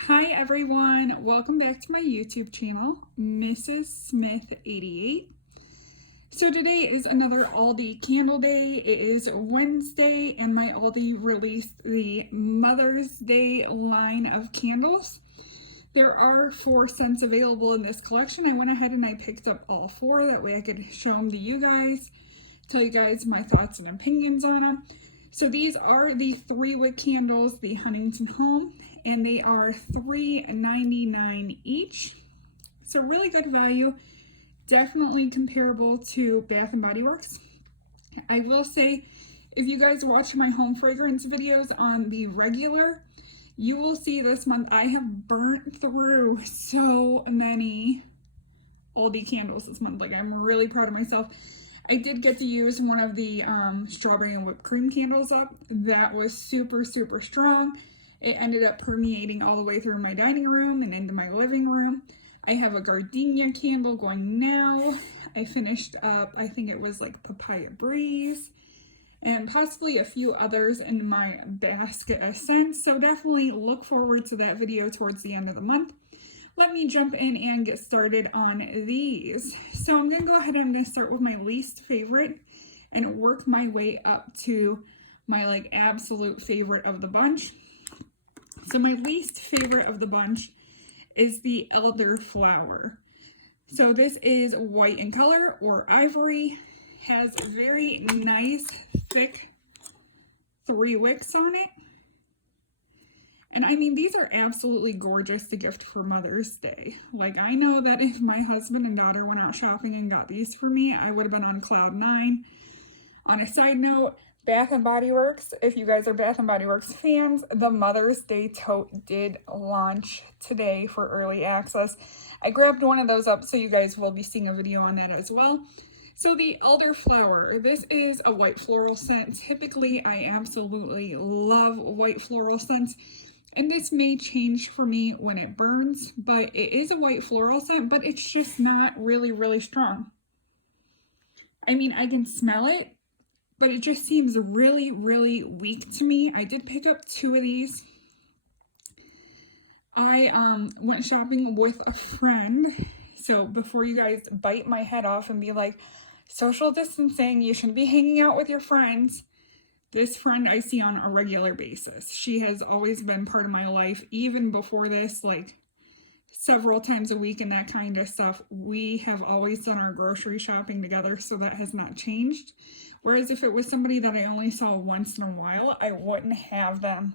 Hi everyone, welcome back to my YouTube channel, Mrs. Smith 88. So today is another Aldi candle day. It is Wednesday and my Aldi released the Mother's Day line of candles. There are 4 scents available in this collection. I went ahead and I picked up all 4, that way I could show them to you guys, tell you guys my thoughts and opinions on them. So these are the 3 wick candles, the Huntington Home, and they are $3.99 each. So really good value, definitely comparable to Bath and Body Works. I will say, if you guys watch my home fragrance videos on the regular, you will see this month I have burnt through so many Aldi candles this month. Like, I'm really proud of myself. I did get to use one of the strawberry and whipped cream candles up. That was super strong. It ended up permeating all the way through my dining room and into my living room. I have a gardenia candle going now. I finished up, I think it was like Papaya Breeze, and possibly a few others in my basket of scents. So definitely look forward to that video towards the end of the month. Let me jump in and get started on these. So I'm gonna go ahead and I'm gonna start with my least favorite and work my way up to my absolute favorite of the bunch. So my least favorite of the bunch is the elderflower. So this is white in color or ivory, has very nice thick 3 wicks on it. And I mean, these are absolutely gorgeous to gift for Mother's Day. Like, I know that if my husband and daughter went out shopping and got these for me, I would have been on cloud 9. On a side note, Bath and Body Works, if you guys are Bath and Body Works fans, the Mother's Day tote did launch today for early access. I grabbed one of those up, so you guys will be seeing a video on that as well. So the elderflower, this is a white floral scent. Typically, I absolutely love white floral scents, and this may change for me when it burns, but it is a white floral scent, but it's just not really strong. I mean, I can smell it, but it just seems really weak to me. I did pick up 2 of these. I went shopping with a friend. So before you guys bite my head off and be like, social distancing, you shouldn't be hanging out with your friends. This friend I see on a regular basis. She has always been part of my life, even before this, like several times a week and that kind of stuff. We have always done our grocery shopping together, so that has not changed. Whereas if it was somebody that I only saw once in a while, I wouldn't have them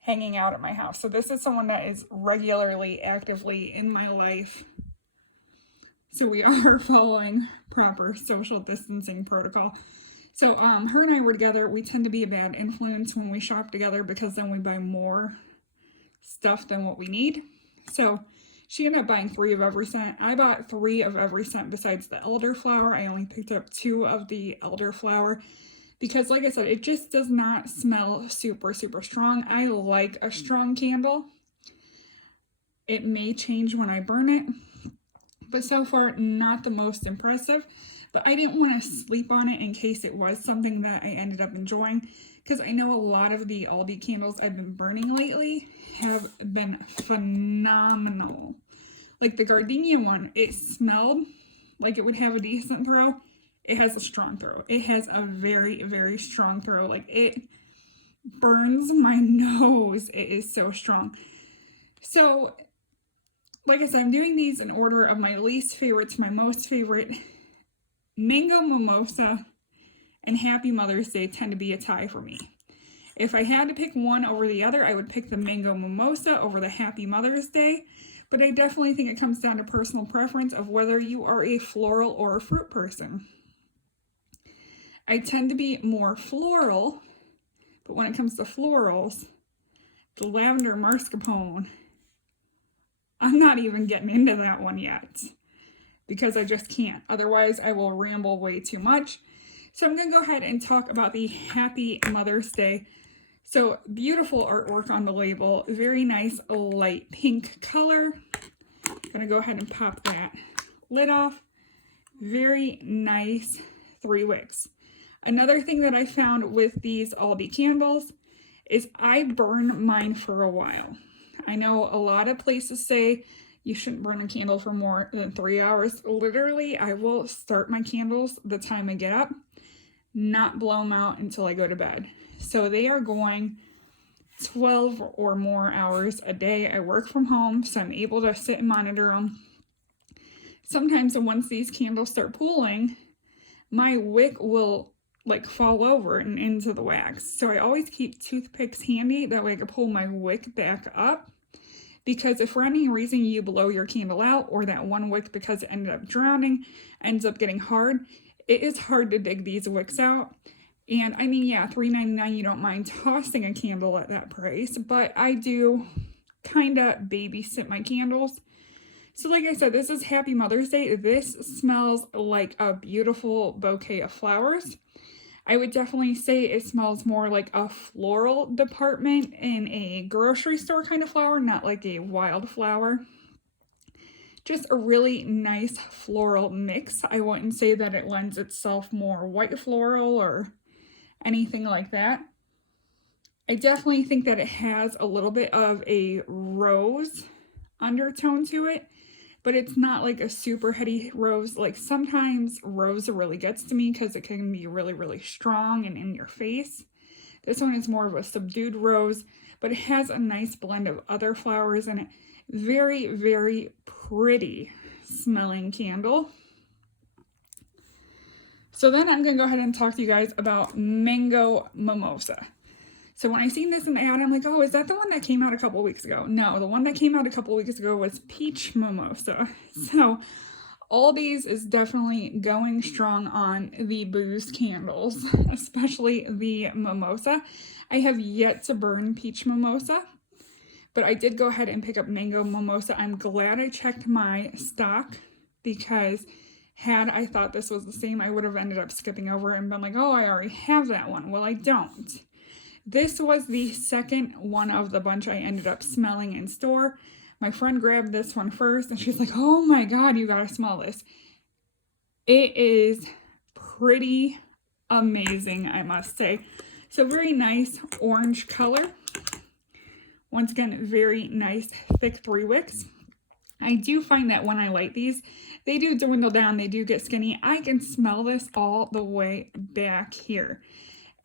hanging out at my house. So this is someone that is regularly, actively in my life. So we are following proper social distancing protocol. So her and I were together. We tend to be a bad influence when we shop together because then we buy more stuff than what we need. So she ended up buying 3 of every scent. I bought 3 of every scent besides the elderflower. I only picked up 2 of the elderflower because, like I said, it just does not smell super strong. I like a strong candle. It may change when I burn it, but so far not the most impressive. But I didn't want to sleep on it in case it was something that I ended up enjoying, because I know a lot of the Aldi candles I've been burning lately have been phenomenal. Like the gardenia one, it smelled like it would have a decent throw. It has a strong throw. It has a very strong throw. Like, it burns my nose. It is so strong. So, like I said, I'm doing these in order of my least favorite to my most favorite. Mango Mimosa and Happy Mother's Day tend to be a tie for me. If I had to pick one over the other, I would pick the Mango Mimosa over the Happy Mother's Day, but I definitely think it comes down to personal preference of whether you are a floral or a fruit person. I tend to be more floral, but when it comes to florals, the lavender mascarpone, I'm not even getting into that one yet, because I just can't. Otherwise, I will ramble way too much. So I'm going to go ahead and talk about the Happy Mother's Day. So beautiful artwork on the label. Very nice light pink color. I'm going to go ahead and pop that lid off. Very nice 3 wicks. Another thing that I found with these Aldi candles is I burn mine for a while. I know a lot of places say you shouldn't burn a candle for more than 3 hours. Literally, I will start my candles the time I get up, not blow them out until I go to bed. So they are going 12 or more hours a day. I work from home, so I'm able to sit and monitor them. Sometimes once these candles start pooling, my wick will like fall over and into the wax. So I always keep toothpicks handy, that way I can pull my wick back up. Because if for any reason you blow your candle out, or that one wick, because it ended up drowning, ends up getting hard, it is hard to dig these wicks out. And I mean, yeah, $3.99, you don't mind tossing a candle at that price, but I do kind of babysit my candles. So like I said, this is Happy Mother's Day. This smells like a beautiful bouquet of flowers. I would definitely say it smells more like a floral department in a grocery store kind of flower, not like a wildflower. Just a really nice floral mix. I wouldn't say that it lends itself more white floral or anything like that. I definitely think that it has a little bit of a rose undertone to it, but it's not like a super heady rose. Like sometimes rose really gets to me because it can be really, really strong and in your face. This one is more of a subdued rose, but it has a nice blend of other flowers in it. Very, very pretty smelling candle. So then I'm going to go ahead and talk to you guys about Mango Mimosa. So when I seen this in the ad, I'm like, oh, is that the one that came out a couple weeks ago? No, the one that came out a couple weeks ago was Peach Mimosa. So Aldi's is definitely going strong on the booze candles, especially the Mimosa. I have yet to burn Peach Mimosa, but I did go ahead and pick up Mango Mimosa. I'm glad I checked my stock, because had I thought this was the same, I would have ended up skipping over and been like, oh, I already have that one. Well, I don't. This was the second one of the bunch I ended up smelling in store. My friend grabbed this one first, and she's like, oh my God, you gotta smell this. It is pretty amazing, I must say. So very nice orange color. Once again, very nice thick 3 wicks. I do find that when I light these, they do dwindle down, they do get skinny. I can smell this all the way back here.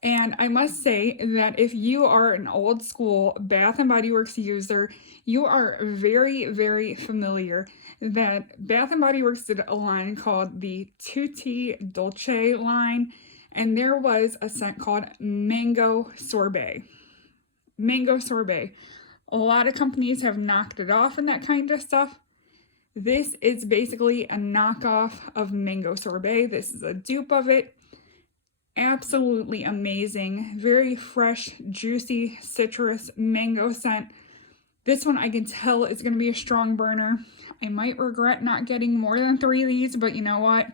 And I must say that if you are an old school Bath & Body Works user, you are very, very familiar that Bath & Body Works did a line called the Tutti Dolce line, and there was a scent called Mango Sorbet. Mango Sorbet. A lot of companies have knocked it off and that kind of stuff. This is basically a knockoff of Mango Sorbet. This is a dupe of it. Absolutely amazing. Very fresh, juicy, citrus mango scent. This one I can tell is going to be a strong burner. I might regret not getting more than 3 of these, but you know what?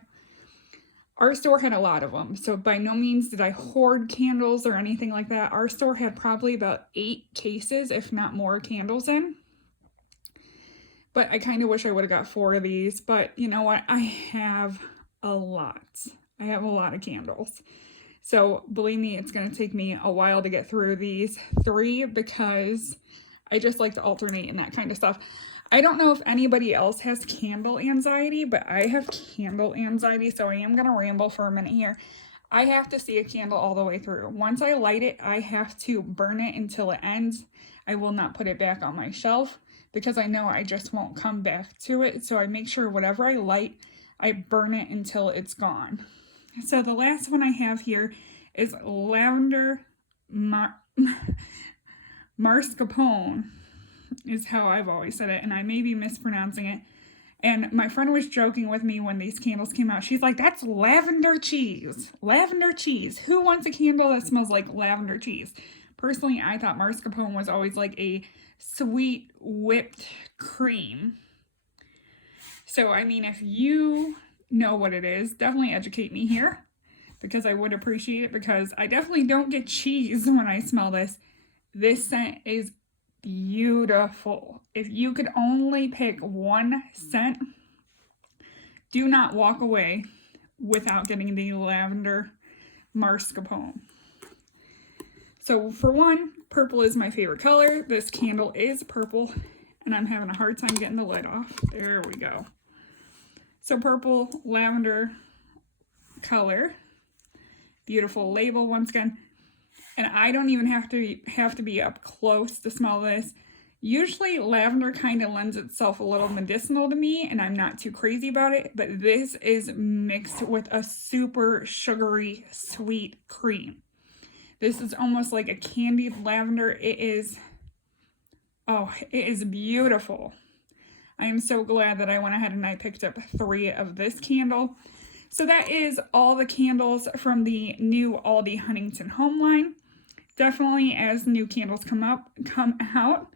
Our store had a lot of them, so by no means did I hoard candles or anything like that. Our store had probably about 8 cases, if not more, candles in. But I kind of wish I would have got 4 of these, but you know what? I have a lot. I have a lot of candles. So believe me, it's going to take me a while to get through these 3, because I just like to alternate and that kind of stuff. I don't know if anybody else has candle anxiety, but I have candle anxiety, so I am going to ramble for a minute here. I have to see a candle all the way through. Once I light it, I have to burn it until it ends. I will not put it back on my shelf, because I know I just won't come back to it. So I make sure whatever I light, I burn it until it's gone. So the last one I have here is Lavender Mascarpone, is how I've always said it, and I may be mispronouncing it. And my friend was joking with me when these candles came out. She's like, that's lavender cheese. Lavender cheese. Who wants a candle that smells like lavender cheese? Personally, I thought mascarpone was always like a sweet whipped cream. So, I mean, if you know what it is, definitely educate me here, because I would appreciate it, because I definitely don't get cheese when I smell this. This scent is beautiful. If you could only pick one scent, do not walk away without getting the lavender mascarpone. So for one, Purple is my favorite color. This candle is purple, and I'm having a hard time getting the lid off. There we go. So purple, lavender color. Beautiful label once again. And I don't even have to be up close to smell this. Usually lavender kind of lends itself a little medicinal to me, and I'm not too crazy about it, but this is mixed with a super sugary sweet cream. This is almost like a candied lavender. It is beautiful. I am so glad that I went ahead and I picked up 3 of this candle. So that is all the candles from the new Aldi Huntington home line. Definitely, as new candles come out,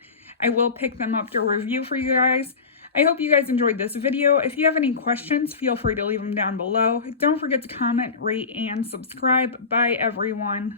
I will pick them up to review for you guys. I hope you guys enjoyed this video. If you have any questions, feel free to leave them down below. Don't forget to comment, rate, and subscribe. Bye, everyone.